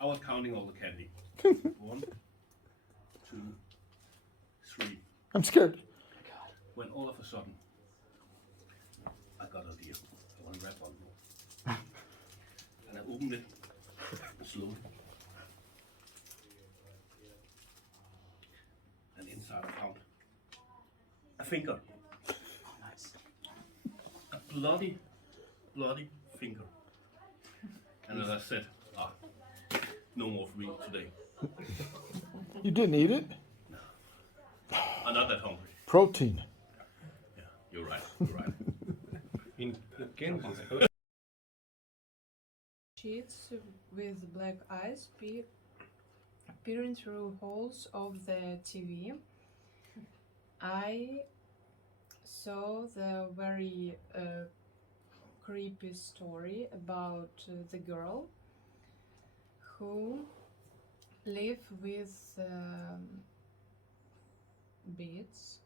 I was counting all the candy. 1, 2, 3. I'm scared. When all of a sudden, I got an idea. I want to wrap one more. And I opened it slowly. And inside I found a finger. Oh, nice. A bloody finger. And as I said, no more for me today. You didn't eat it? I'm not that hungry. Protein. Yeah, you're right. You're right. Sheets with black eyes peering through holes of the TV. I saw the very creepy story about the girl who lived with beads.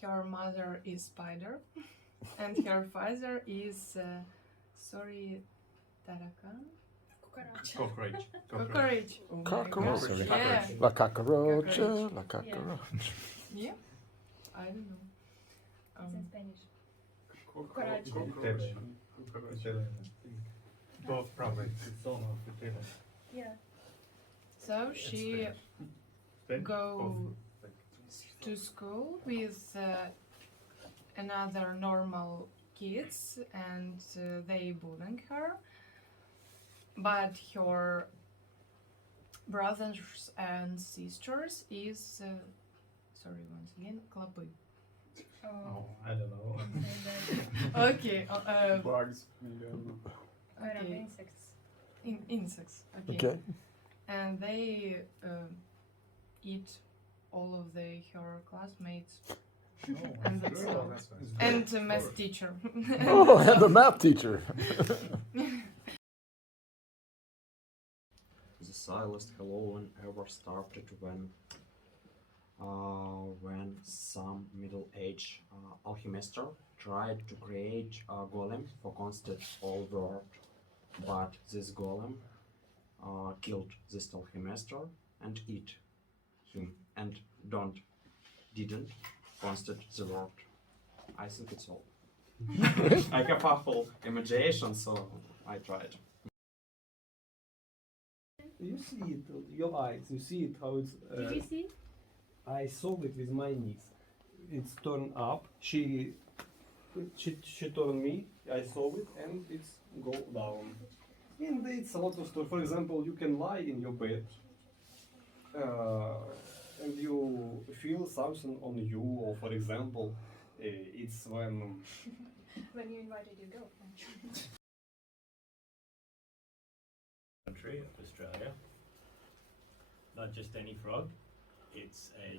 Her mother is spider, and her father is tarakan. Cockroach. Cockroach. Oh my Cockroach. God. Sorry. Yeah. La cockroach. Cockroach. La cockroach. Yeah. I don't know. It's in Spanish. Cockroach. Both provinces. Yeah. So she go to school with another normal kids, and they bullying her. But her brothers and sisters is sorry once again klapy. Oh, I don't know. Okay. Bugs. Okay. insects. Insects. Okay. And they eat all of her classmates and that's all. And the math teacher. Oh, and the math teacher. The silent Halloween ever started when some middle-aged alchemist tried to create a golem for constant all world, but this golem killed this alchemist and eat him and didn't constant the world. I think it's all. I have powerful imagination, so I tried. You see it, your eyes, you see it how it's. Did you see? I saw it with my niece. It's turned up. She turned me. I saw it, and it's go down. And it's a lot of stuff. For example, you can lie in your bed, and you feel something on you. Or for example, it's when When you invited your girlfriend. Country of Australia. Not just any frog. It's a.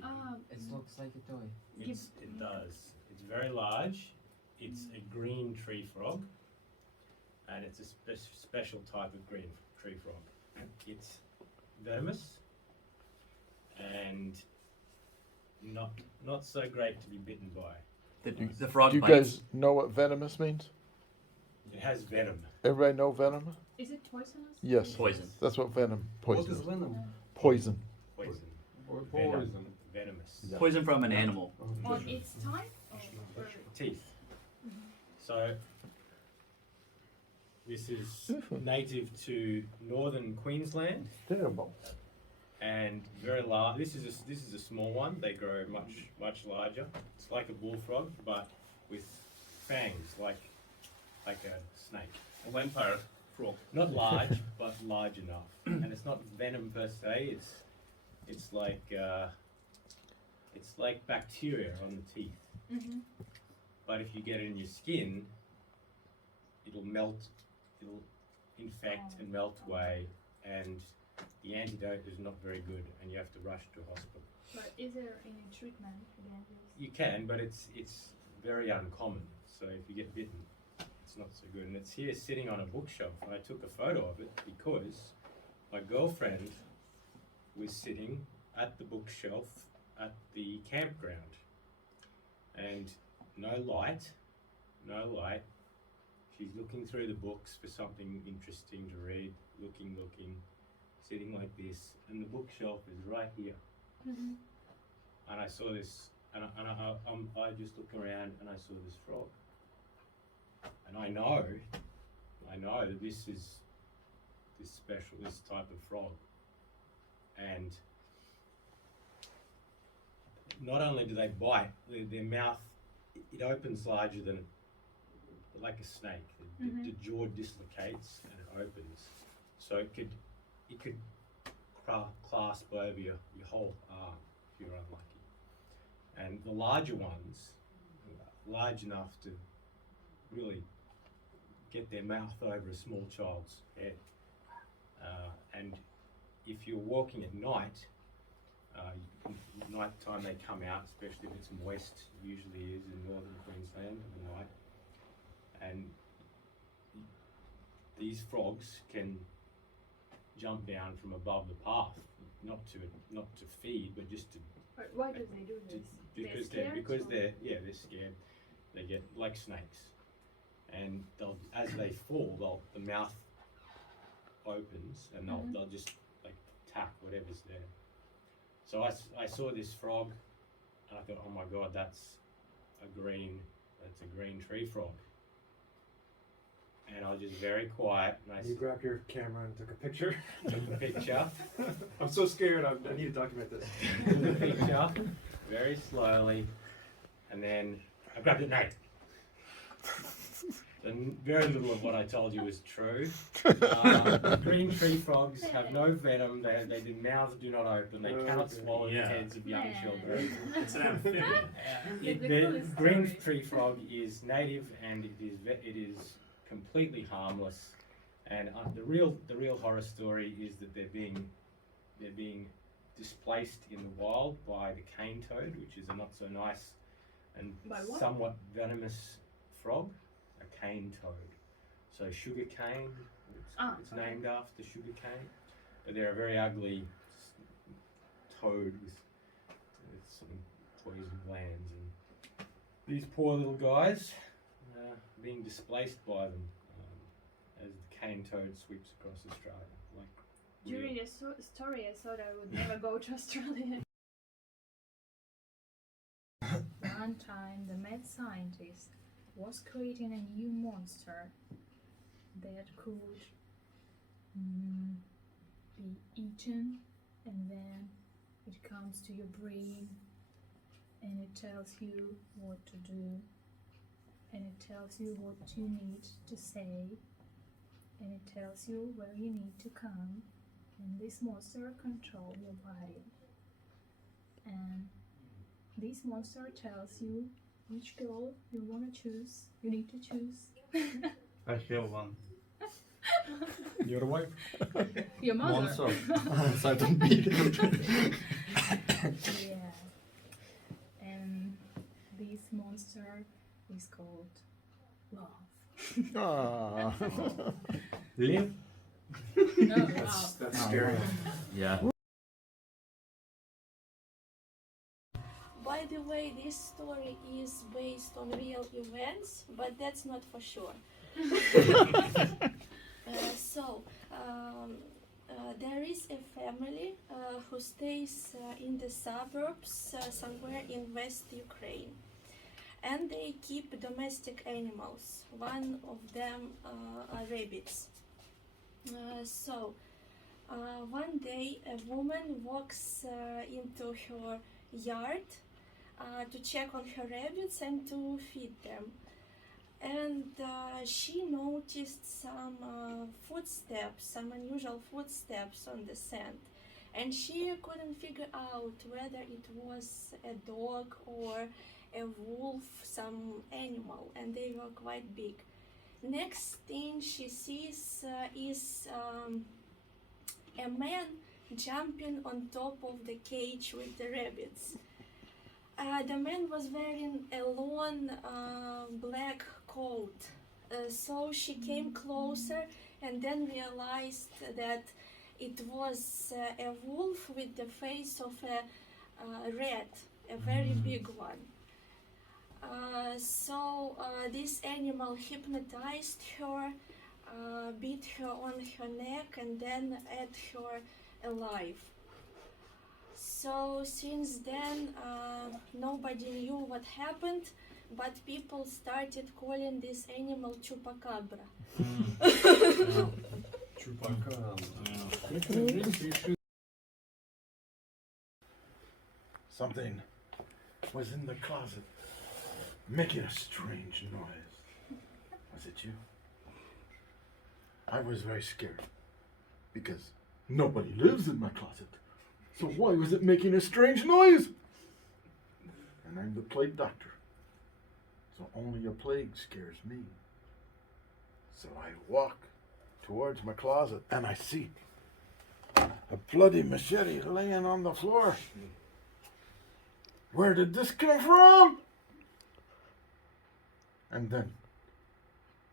It looks like a toy. It does. It's very large. It's a green tree frog, and it's a special type of green tree frog. It's venomous and not so great to be bitten by. The frog Do you bites. guys know what venomous means? It has venom. Everybody know venom? Is it poisonous? Yes. Poison. That's what venom. Poison. what is venom? Poison. Poison. Poison. Venomous. Yeah. Poison from an animal. On its tongue? Or Teeth. So this is native to northern Queensland Terrible. and very large. This is a small one. They grow much larger. It's like a bullfrog, but with fangs, like a snake. A vampire frog. Not large, but large enough. And it's not venom per se. It's like bacteria on the teeth. Mm-hmm. But if you get it in your skin, it'll melt, it'll infect and melt away, and the antidote is not very good, and you have to rush to a hospital. But is there any treatment for the animals? You can, but it's very uncommon. So if you get bitten, it's not so good. And it's here sitting on a bookshelf, and I took a photo of it because my girlfriend was sitting at the bookshelf at the campground, and no light. she's looking through the books for something interesting to read, looking, sitting like this, and the bookshelf is right here. Mhm. And I saw this, and I just looked around and I saw this frog. And I know that this is this type of frog. And not only do they bite, their mouth, it opens larger than, like a snake. The jaw dislocates and it opens. So it could clasp over your whole arm if you're unlucky. And the larger ones, large enough to really get their mouth over a small child's head. And if you're walking at night, night time they come out, especially if it's moist, usually is in northern Queensland at night. And these frogs can jump down from above the path, not to feed, but just to Why do they do this? because They're they're scared. They get like snakes, and as they fall, the mouth opens and they'll just like attack whatever's there. So I saw this frog, and I thought, oh my god, that's a green tree frog. And I was just very quiet, and You grabbed your camera and took a picture. took the picture. I'm so scared. I need to document this. Took the picture very slowly, and then I grabbed it. No. And very little of what I told you is true. Green tree frogs have no venom. Their mouths do not open. They cannot swallow the heads of young children. It's an amphibian. The green tree frog is native, and it is completely harmless. And the real horror story is that they're being displaced in the wild by the cane toad, which is a not so nice and somewhat venomous frog. Cane toad. So sugar cane, it's named after sugar cane, but they're a very ugly toad with some poison glands, and these poor little guys being displaced by them as the cane toad sweeps across Australia. During the story, I thought I would never go to Australia. One time, the mad scientist was creating a new monster that could be eaten, and then it comes to your brain and it tells you what to do, and it tells you what you need to say, and it tells you where you need to come, and this monster controls your body, and this monster tells you which girl you want to choose. You need to choose. I feel one. Your wife? Your mother. Monster. So I don't need it. Yeah. And this monster is called love. Ah. Live. No, That's scary. Yeah. By the way, this story is based on real events, but that's not for sure. There is a family who stays in the suburbs somewhere in West Ukraine, and they keep domestic animals. One of them are rabbits. One day a woman walks into her yard to check on her rabbits and to feed them, and she noticed some footsteps, some unusual footsteps on the sand, and she couldn't figure out whether it was a dog or a wolf, some animal, and they were quite big. Next thing she sees is a man jumping on top of the cage with the rabbits. The man was wearing a long black coat, so she came closer and then realized that it was a wolf with the face of a rat, a very big one. This animal hypnotized her, beat her on her neck, and then ate her alive. So since then, nobody knew what happened, but people started calling this animal chupacabra. Something was in the closet, making a strange noise. Was it you? I was very scared, because nobody lives in my closet. So why was it making a strange noise? And I'm the plague doctor, so only a plague scares me. So I walk towards my closet and I see a bloody machete laying on the floor. Where did this come from? And then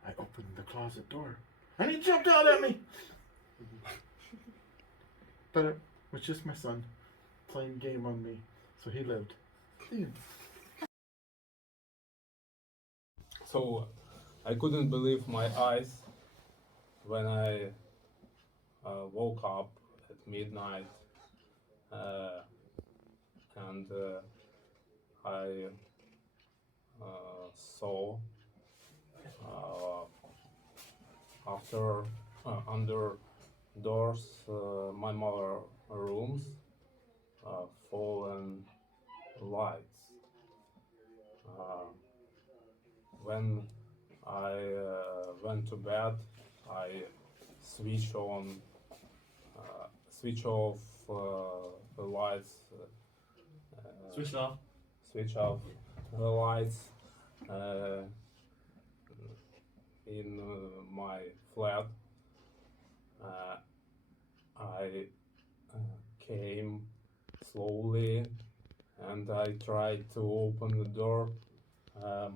I opened the closet door and he jumped out at me. But it was just my son playing game on me, so he lived. So I couldn't believe my eyes when I woke up at midnight and I saw after under doors my mother rooms fallen lights. When I went to bed, I switch off the lights. Switch off. Switch off the lights in my flat. I came slowly and I tried to open the door.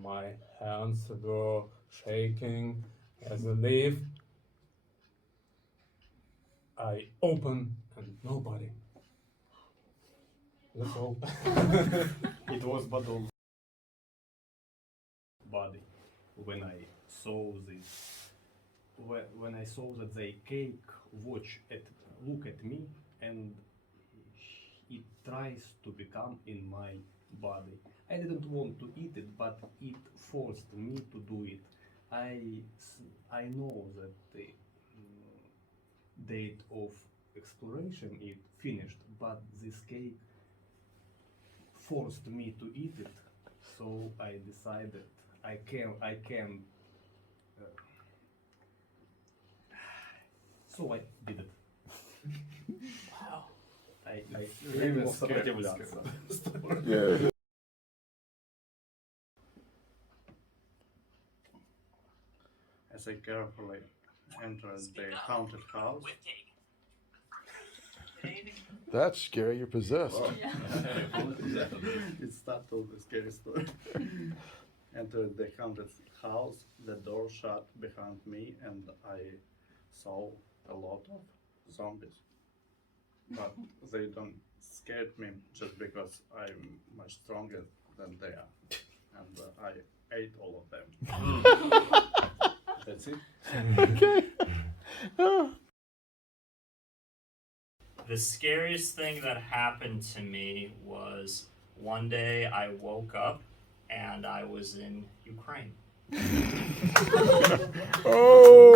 My hands were shaking as a leaf. I opened and nobody. That's all. It was Badol's body when I saw this. When I saw that the cake look at me and it tries to become in my body. I didn't want to eat it, but it forced me to do it. I know that the date of exploration is finished, but this cake forced me to eat it. So I decided I can. So I did it. Wow. I really was сопротивляться. Yeah. As I carefully entered the haunted house, That's scary, you're possessed. it started a scary story. Entered the haunted house, the door shut behind me, and I saw a lot of zombies. But they don't scare me just because I'm much stronger than they are. And I ate all of them. That's it. Okay. The scariest thing that happened to me was one day I woke up and I was in Ukraine. Oh.